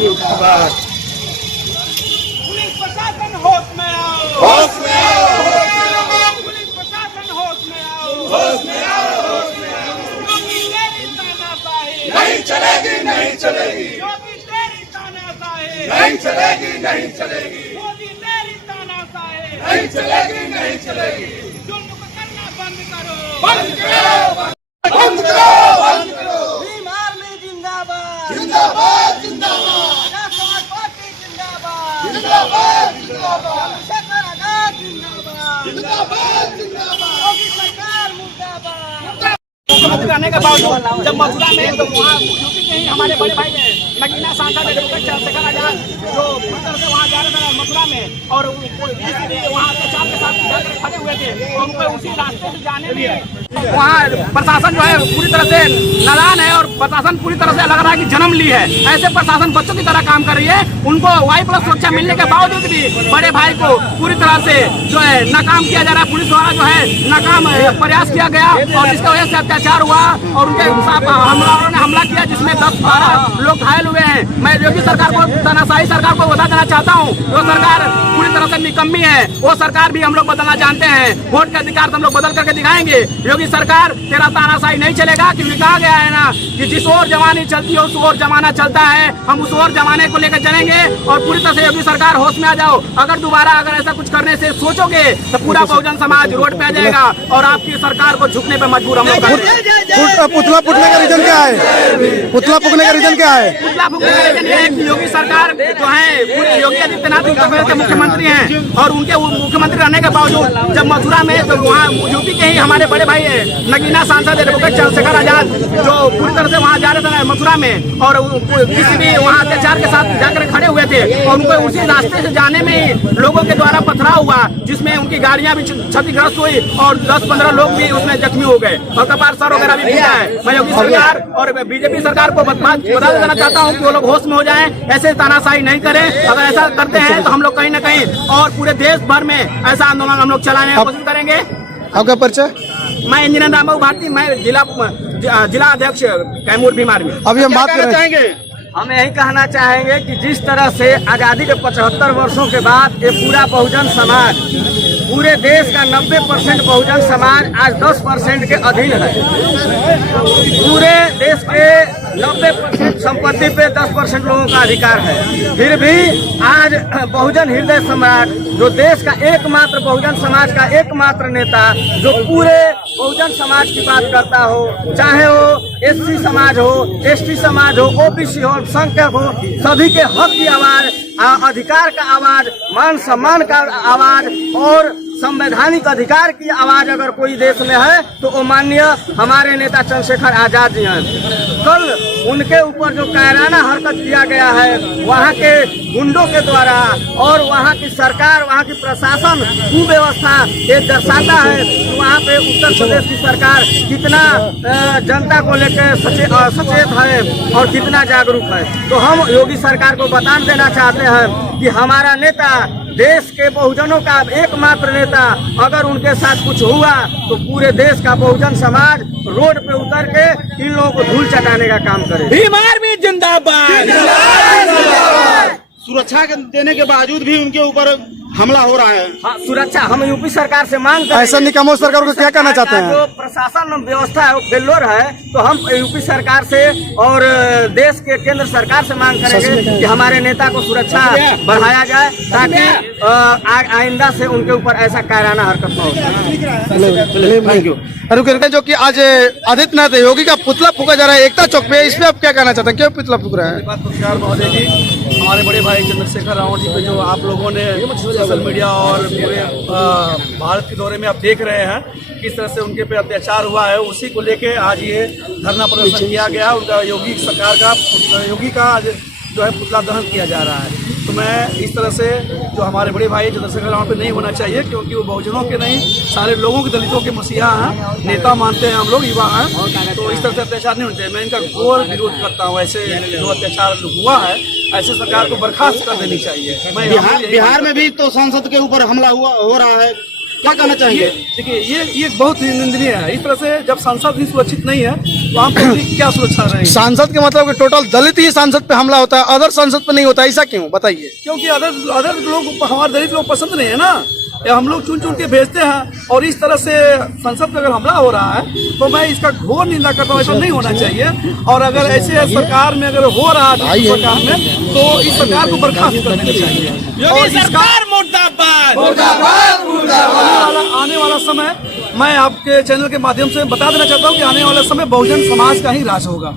Police प्रशासन होश में आओ, होश में आओ, पुलिस प्रशासन होश में आओ, होश में आओ, होश में आओ। योगी तेरी तानाशाही नहीं चलेगी, नहीं चलेगी। योगी तेरी तानाशाही नहीं चलेगी, नहीं चलेगी। मोदी तेरी तानाशाही नहीं चलेगी, नहीं चलेगी। जुल्म करना बंद करो, बंद करो, बंद करो, बंद करो। भीम आर्मी जिंदाबाद, जिंदाबाद, जिंदाबाद। समाज पार्टी जिंदाबाद, जिंदाबाद, जिंदाबाद। चंद्रशेखर आजाद जिंदाबाद, जिंदाबाद, जिंदाबाद। योगी सरकार मुर्दाबाद। मुख्यमंत्री रहने के बावजूद जब मथुरा में तो वहाँ यूपी के ही हमारे बड़े भाई हैं नगीना सांसद एडवोकेट चंद्रशेखर आजाद जो पूरी तरह से वहाँ जा रहे थे मथुरा में और वहाँ अत्याचार के साथ जाकर खड़े हुए थे और उनको उसी रास्ते से जाने में वहाँ प्रशासन जो है पूरी तरह से नादान है और प्रशासन पूरी तरह से लग रहा है कि जन्म ली है। ऐसे प्रशासन बच्चों की तरह काम कर रही है। उनको वाई प्लस सुरक्षा मिलने के बावजूद भी बड़े भाई को पूरी तरह से जो है नाकाम किया जा रहा है। पुलिस द्वारा जो है नाकाम प्रयास किया गया और जिसकी वजह से अत्याचार हुआ और उनके हमलावरों ने हमला किया जिसमें 10-12 लोग घायल हुए हैं। मैं योगी सरकार को तानाशाही सरकार को बता देना चाहता हूँ वो सरकार पूरी तरह से निकम्मी है। वो सरकार भी हम लोग बदलना जानते हैं। वोट के अधिकार हम लोग बदल करके दिखाएंगे। योगी सरकार तेरा तानाशाही नहीं चलेगा क्योंकि कहा गया है ना कि जिस ओर जमाने चलती है उस ओर जमाना चलता है। हम उस ओर जमाने को लेकर चलेंगे और पूरी तरह से योगी सरकार होश में आ जाओ। अगर दोबारा अगर ऐसा कुछ करने से सोचोगे तो पूरा बहुजन समाज रोड पे आ जाएगा और आपकी सरकार को झुकने पे मजबूर हम लोग। पुतला फूटने का रीजन क्या है? पुतला फूकने का रीजन क्या है? पुतला फूकने का रीजन ये है कि योगी सरकार जो है योगी आदित्यनाथ उत्तर प्रदेश के मुख्यमंत्री हैं और उनके मुख्यमंत्री रहने के बावजूद जब मथुरा में तो वहाँ यूपी के ही हमारे बड़े भाई है नगीना सांसद एडवोकेट चंद्रशेखर आजाद जो पूरी तरह से वहाँ जा रहे थे मथुरा में और किसी भी वहाँ अत्याचार के साथ जाकर खड़े हुए थे और उनको उसी रास्ते से जाने में ही लोगों के द्वारा पथराव हुआ जिसमें उनकी गाड़ियां भी क्षतिग्रस्त हुई और 10-15 लोग भी उसमें जख्मी हो गए और कपार सर वगैरह भी पीटा है। मैं योगी सरकार और बीजेपी सरकार को बता देना चाहता हूँ कि वो लोग होश में हो जाएं, ऐसे तानाशाही नहीं करें। अगर ऐसा करते हैं तो हम लोग कहीं न कहीं और पूरे देश भर में ऐसा आंदोलन हम लोग चलाने की कोशिश करेंगे। आपका परिचय? मैं इंजीनियर रामबाबू भारती, मैं जिला अध्यक्ष कैमूर भीम आर्मी। अभी हम बात कर रहे हैं हम यही कहना चाहेंगे कि जिस तरह से आज़ादी के 75 वर्षों के बाद ये पूरा बहुजन समाज पूरे देश का 90% बहुजन समाज आज 10% के अधीन है। पूरे देश के 90% संपत्ति पे 10% लोगों का अधिकार है। फिर भी आज बहुजन हृदय सम्राट जो देश का एकमात्र बहुजन समाज का एकमात्र नेता जो पूरे बहुजन समाज की बात करता हो, चाहे वो एससी समाज हो, एसटी समाज हो, ओबीसी हो, संख्यक हो, सभी के हक की आवाज, अधिकार का आवाज, मान सम्मान का आवाज और संवैधानिक अधिकार की आवाज अगर कोई देश में है तो वो माननीय हमारे नेता चंद्रशेखर आजाद जी हैं। कल उनके ऊपर जो कायराना हरकत किया गया है वहाँ के गुंडों के द्वारा और वहाँ की सरकार, वहाँ की प्रशासन कुव्यवस्था ये दर्शाता है कि वहाँ पे उत्तर प्रदेश की सरकार कितना जनता को लेकर सचेत है और कितना जागरूक है। तो हम योगी सरकार को बता देना चाहते हैं कि हमारा नेता देश के बहुजनों का एकमात्र नेता, अगर उनके साथ कुछ हुआ तो पूरे देश का बहुजन समाज रोड पे उतर के इन लोगों को धूल चटाने का काम करे। भीम आर्मी जिंदाबाद। सुरक्षा देने के बावजूद भी उनके ऊपर हमला हो रहा है। हाँ, सुरक्षा हम यूपी सरकार से मांग करते हैं। ऐसा निकम्मों सरकार को क्या कहना चाहते हैं? जो प्रशासन व्यवस्था है वो फेल्योर है तो हम यूपी सरकार से और देश के केंद्र सरकार से मांग करेंगे कि हमारे नेता को सुरक्षा बढ़ाया जाए ताकि आइंदा से उनके ऊपर ऐसा कायराना हरकत न हो। Thank you. जो कि आज आदित्यनाथ योगी का पुतला फूका जा रहा है एकता चौक पे, इस पे आप क्या कहना चाहते हैं? क्यों पुतला फूक रहा है? नमस्कार महोदय जी, हमारे बड़े भाई चंद्रशेखर रावण जी पे जो आप लोगों ने सोशल मीडिया और पूरे भारत के दौरे में आप देख रहे हैं किस तरह से उनके पे अत्याचार हुआ है, उसी को लेके आज ये धरना प्रदर्शन किया गया। उनका योगी सरकार का योगी का आज जो है पुतला दहन किया जा रहा है। तो मैं इस तरह से जो हमारे बड़े भाई चंद्रशेखर रावण पे नहीं होना चाहिए क्योंकि वो बहुजनों के नहीं सारे लोगों के दलितों के मसीहा हैं, नेता मानते हैं हम लोग, युवा हैं। तो इस तरह से अत्याचार नहीं होना चाहिए। मैं इनका घोर विरोध करता हूँ। ऐसे जो अत्याचार हुआ है ऐसे सरकार को बर्खास्त कर देनी चाहिए। मैं बिहार में भी तो सांसद के ऊपर हमला हो रहा है। क्या कहना चाहेंगे? देखिए ये बहुत ही निंदनीय है। इस तरह से जब सांसद ही सुरक्षित नहीं है तो आम पब्लिक की क्या सुरक्षा रहेगी? सांसद के मतलब कि टोटल दलित ही सांसद पे हमला होता है, अदर सांसद पे नहीं होता, ऐसा क्यों बताइए? क्योंकि अदर लोग हमारे दलित लोग पसंद नहीं है ना, ये हम लोग चुन चुन के भेजते हैं। और इस तरह से संसद पे अगर हमला हो रहा है तो मैं इसका घोर निंदा करता हूँ। ऐसा नहीं होना चाहिए। और अगर ऐसे सरकार में अगर हो रहा है सरकार में तो इस सरकार को बर्खास्त कर देना चाहिए। और योगी सरकार मुर्दाबाद। आने वाला समय मैं आपके चैनल के माध्यम से बता देना चाहता हूँ कि आने वाला समय बहुजन समाज का ही राज होगा।